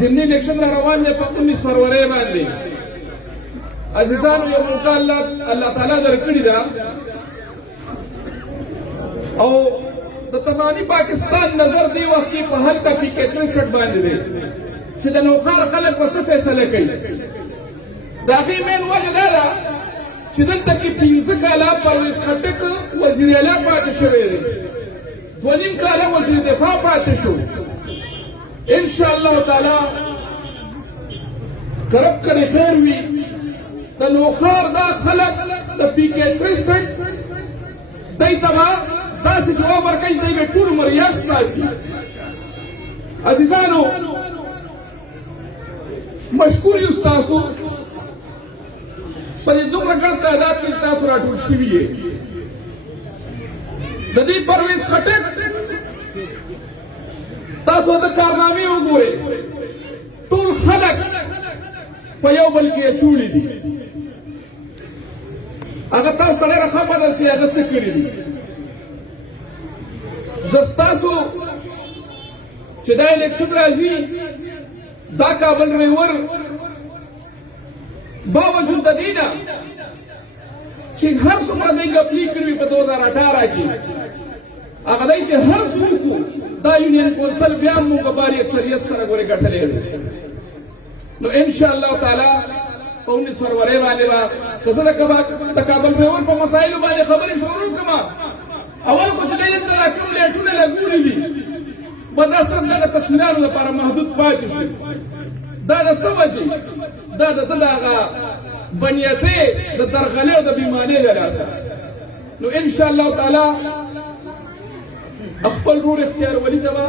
ضمني الیکشن را روان دی په 19 فروری باندې. عزیزانو یو موقع الله تعالی درکړې ده او د تمامي پاکستان نظر دی وخت کې په هلکه PK 63 باندې دی چې د نوښار خلک به څه فیصله کوي. د هغې مین وجه دا ده چې دلته کې 15 کاله پرویز خټک وزیر اعلی پاتې شوی دی، 2.5 کاله وزیر دفاع پاتې شو. انشاءالله تعالی کرب کنه خیر وي د نوښار دا خلک د PK 63 دی ته به داسې جواب ورکوي دی به ټول عمر یاد ساتي. عزیزانو مشکور یو ستاسو په دې دومره ګڼ تعداد کې تاسو راټول شوي یې. د دې پرویز خټک تاسو د کارنامې وګورئ، ټول خلک په یو بل کې اچولي دي. هغه تاسو ډېره ښه بدل چې هغه څه کړي دي. زه ستاسو چې دا الیکشن راځي دا کابل ریور باوجود د دې نه چې هر څومره دوی ګپلي کړي په 2018 کې هغه دی چې هر څوک دا یونین کونسل بیا موږ په باري اکثریت سره ګورې ګټلې دی. نو انشاءالله تعالی په 19 فروری باندې به که زه د کابل ریور په مسایلو باندې خبرې شروع کړم. اول خو چې دی دلته دا کوم لیټونه لګولي دي به دا صرف دغه تصویرانو لپاره محدود پاتې شي. دا د څه وجې؟ دا د ده د هغه بنیتۍ د درغلۍ او د بېمانۍ له لاسه. نو انشاءالله تعالی خپل رور اختیار ولي ته به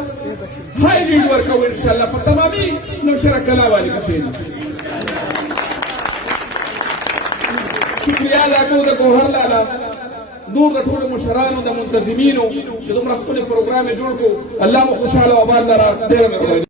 های لیډ ورکوو انشاءالله په تمامي نوشهره کلا باندې کښېني. شکریه ادا کوو د ګوهر لاله نور د ټولو مشرانو د منتظمینو چې دومره ښکلی پروګرام یې جوړ کړو. الله مو خوشحاله او آباد لره. ډېره مهرباني.